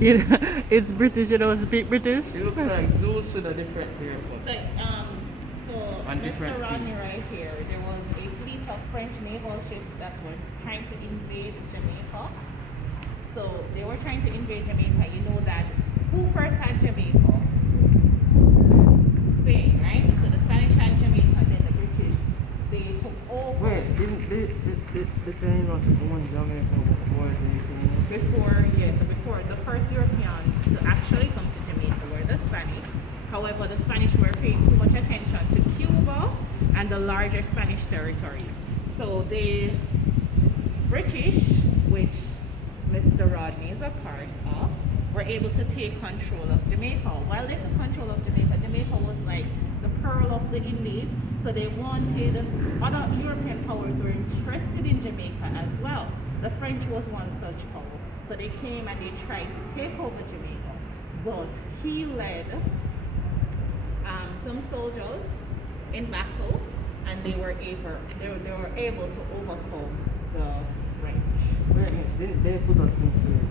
You know, it's British, you don't speak British. It looks like Zeus with a different haircut. So, so And Mr. different Rodney feet. right here, there was a fleet of French naval ships that were trying to invade Jamaica. So they were trying to invade Jamaica. You know that who first had Jamaica? Spain, right? So the Spanish had Jamaica, then the British, they took over. Wait, didn't the Chinese was one Jamaica before the Before the first Europeans to actually come to Jamaica were the Spanish. However, the Spanish were paying too much attention to Cuba and the larger Spanish territories. So the British, which Mr. Rodney is a part of, were able to take control of Jamaica. While they took control of Jamaica, Jamaica was like the pearl of the Indies. So they wanted, other European powers were interested in Jamaica as well. The French was one such power. So they came and they tried to take over Jamaica. But he led some soldiers in battle, and they were able to overcome the French. Wait, didn't they put us in slavery?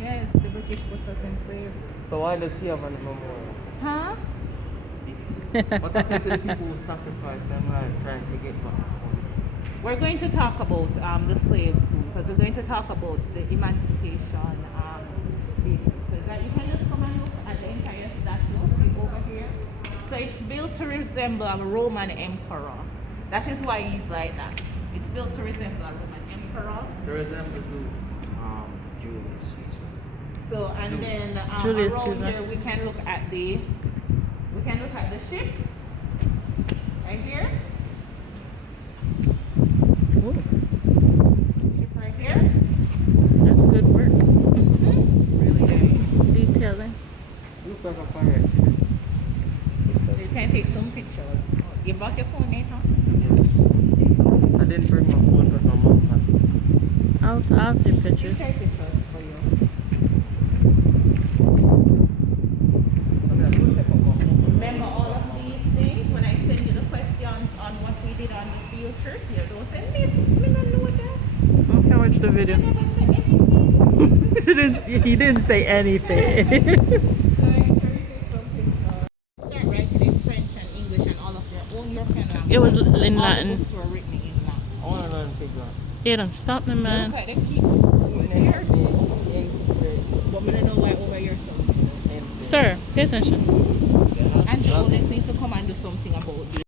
Yes, the British put us in slavery. So why does she have a memorial? Huh? What happened to the people who sacrificed their lives trying to get back? We're going to talk about the slaves soon, because we're going to talk about the Emancipation. So that you can just come and look at the entire statue over here. So it's built to resemble a Roman emperor. That is why he's like that. It's built to resemble a Roman emperor. To resemble Julius Caesar. So and then Julius around Caesar. here we can look at the ship right here. Ooh, Ship right here. that's good work. Really nice. Detailing. Looks like a pirate. You can take some pictures. You brought your phone, Nathan? Yes. I didn't bring my phone because my mom has it. I'll take She'll pictures. take pictures for you. Remember all of these things when I send you the questions on what we did on the field trip? You don't say, Miss, we don't know that. Okay, watch the I video. never said anything. He didn't say anything. So I encourage you some pictures. Start writing in French and English and all of their own European language. It was in All the Latin. books were written in Latin. I want to learn Figure. He don't stop me, Look man. like they keep over here. But we don't know why over here so research. Sir, pay attention. And you always need to come and do something about this.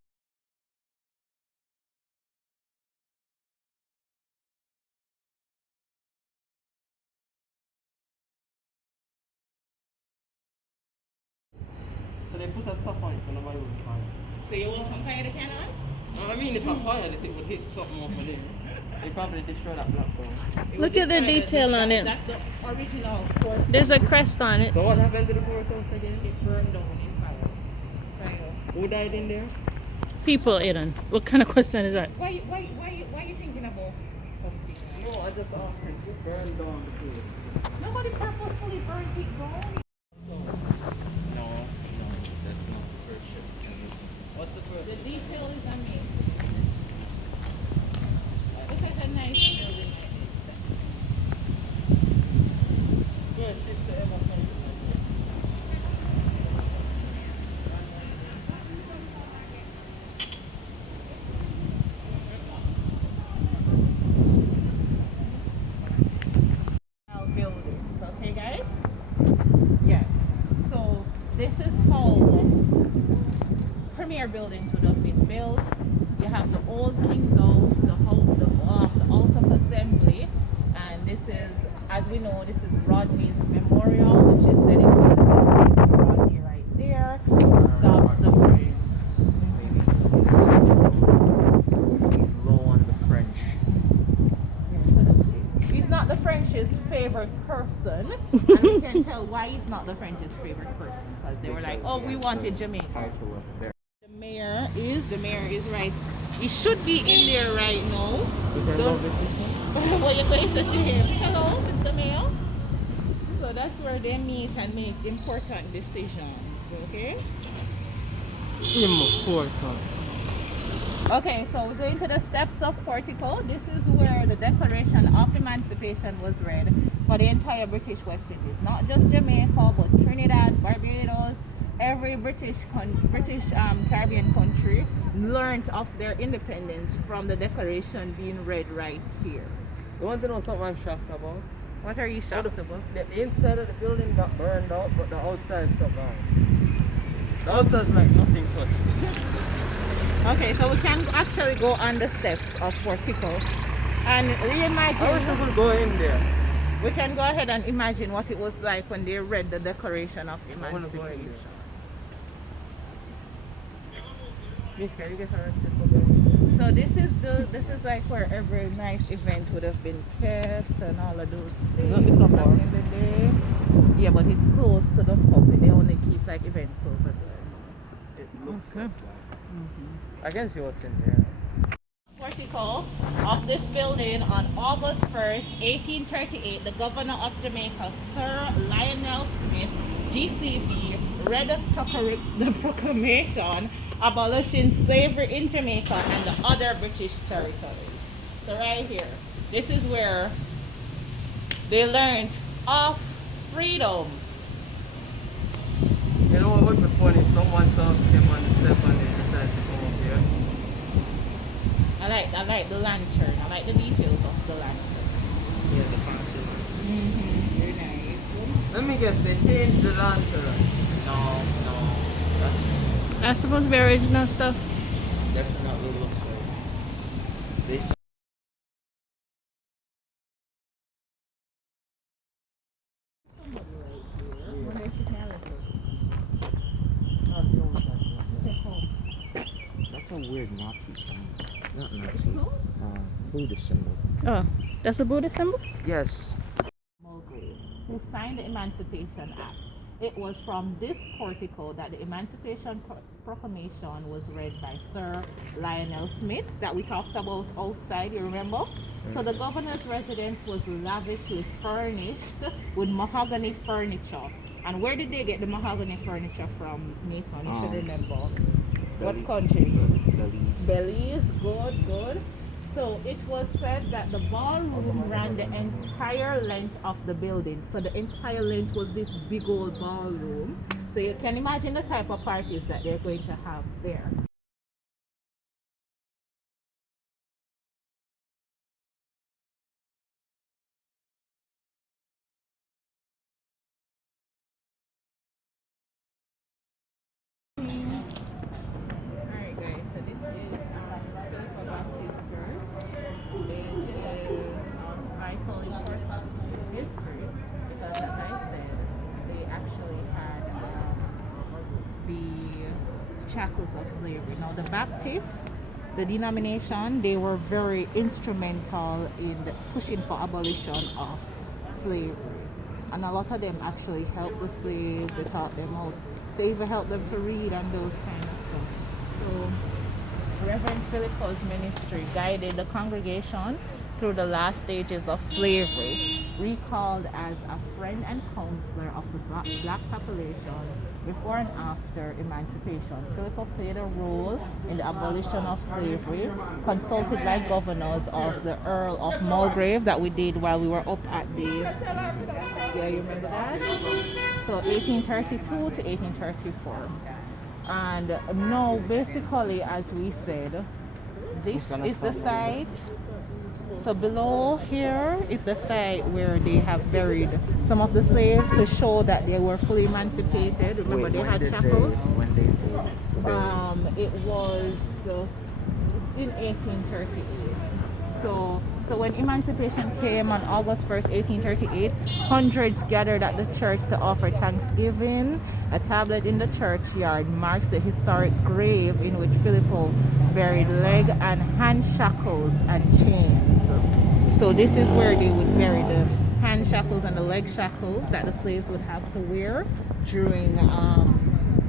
So they put a stuff on it so nobody would find it. So you will come fire the can on? I mean, if I fired it, it would hit something off of it. They probably destroy that black bone. Look at the detail on it. That's the original courthouse. There's a crest on it. So what happened to the courthouse again? It burned down in fire. Who died in there? People, Aiden. What kind of question is that? Why you thinking about something? No, I just asked him who burned down the place. Nobody purposefully burnt it down. No, that's not the first ship. What's the first? The detail is amazing. Look at the nice building. First ship to ever come. Buildings, okay guys? Yeah. So this is how premier buildings would have been built. You have the old King's House, the House of Assembly, and this is, as we know, this is Rodney's memorial, which is dedicated to Rodney right there. Stop the frame. He's low on the French. He's not the French's favorite person, and we can tell why he's not the French's favorite person, because they were like, oh, we wanted Jamaica. Title of their. The mayor is right. He should be in there right now. What you're going to say to him? Hello, Mr. Mayor. So that's where they meet and make important decisions, okay? Important. Okay, so we're going to the steps of Portico. This is where the Declaration of Emancipation was read for the entire British West Indies, not just Jamaica, but Trinidad, Barbados, every British Caribbean country learned of their independence from the Declaration being read right here. You want to know something I'm shocked about? What are you shocked about? The inside of the building got burned out, but the outside stuck on. The outside's like nothing touched. Okay, so we can actually go on the steps of Portico and reimagine. I wish I could go in there. We can go ahead and imagine what it was like when they read the Declaration of I wanna go in Emancipation. Miss, can you get arrested for going? So this is like where every nice event would have been kept and all of those things Not this so back far. in the day. Yeah, but it's close to the public. They only keep like events over there. It looks Okay. like that. I can see what's in there. Portico of this building on August 1st, 1838, the governor of Jamaica, Sir Lionel Smith, GCB, read the proclamation abolishing slavery in Jamaica and the other British territories. So right here, this is where they learned of freedom. You know what would be funny? Someone saw him on the step and they decided to come up here. I like the lantern. I like the details of the lantern. Yeah, the fancy one. Very nice. Let me guess, they changed the lantern. No, that's That's supposed to be original stuff. definitely looks like this. That's a weird Nazi symbol. Not Nazi. Buddhist symbol. Oh, that's a Buddhist symbol? Yes. Mulgrave, who signed the Emancipation Act. It was from this portico that the Emancipation Proclamation was read by Sir Lionel Smith that we talked about outside, you remember? So the governor's residence was lavishly furnished with mahogany furniture. And where did they get the mahogany furniture from, Nathan? You should remember. What country? Belize. Belize, good. So it was said that the ballroom ran the entire length of the building. So the entire length was this big old ballroom. So you can imagine the type of parties that they're going to have there. Alright guys, so this is Philippa Baptist Church. It is of vital importance to history because as I said, they actually had the shackles of slavery. Now the Baptists, the denomination, they were very instrumental in pushing for abolition of slavery. And a lot of them actually helped the slaves, they taught them out. They even helped them to read and those kind of stuff. So Reverend Philippa's ministry guided the congregation through the last stages of slavery, recalled as a friend and counselor of the black population before and after emancipation. Philippa played a role in the abolition of slavery, consulted like governors of the Earl of Mulgrave that we did while we were up at the, yeah, you remember that? So 1832 to 1834. And now basically, as we said, this is the site. So below here is the site where they have buried some of the slaves to show that they were fully emancipated. Remember, they had shackles. It was in 1838. So when emancipation came on August 1st, 1838, hundreds gathered at the church to offer thanksgiving. A tablet in the churchyard marks the historic grave in which Philippa buried leg and hand shackles and chains. So this is where they would bury the hand shackles and the leg shackles that the slaves would have to wear during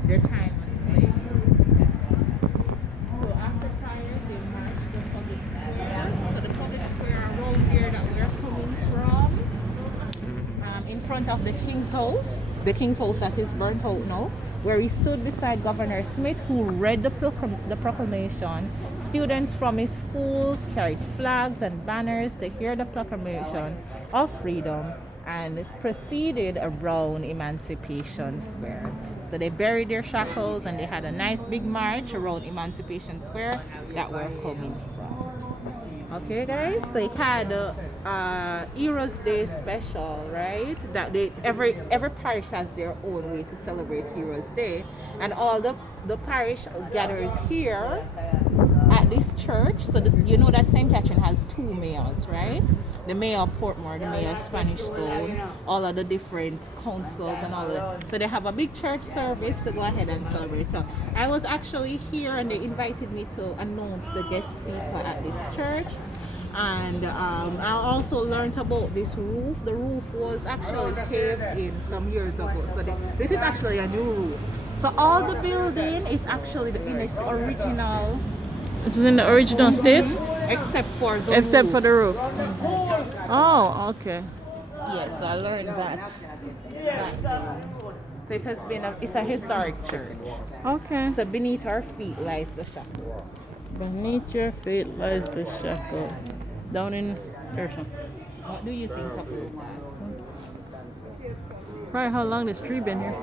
their time as slaves. So after fires, they marched to the public square. So the public square around there that we're coming from, in front of the king's house. The king's house that is burnt out now, where he stood beside Governor Smith, who read the proclamation, Students from his schools carried flags and banners to hear the proclamation of freedom and proceeded around Emancipation Square. So they buried their shackles and they had a nice big march around Emancipation Square that we're coming from. Okay, guys. So it had Heroes Day special, right? That they every parish has their own way to celebrate Heroes Day, and all the parish gathers here at this church. So you know that St. Catherine has two mayors, right? The mayor of Portmore, the mayor of Spanish Town, all of the different councils and all that. So they have a big church service to go ahead and celebrate. So I was actually here and they invited me to announce the guest speaker at this church. And I also learned about this roof. The roof was actually caved in some years ago. So this is actually a new roof. So all the building is actually in its original. This is in the original state? Except for the Except roof. for the roof. Oh, okay. Yes, I learned that. So it has been it's a historic church. Okay. So beneath our feet lies the shackles. Beneath your feet lies the shackles. Down in Tertium. What do you think about that? Right, how long this tree been here?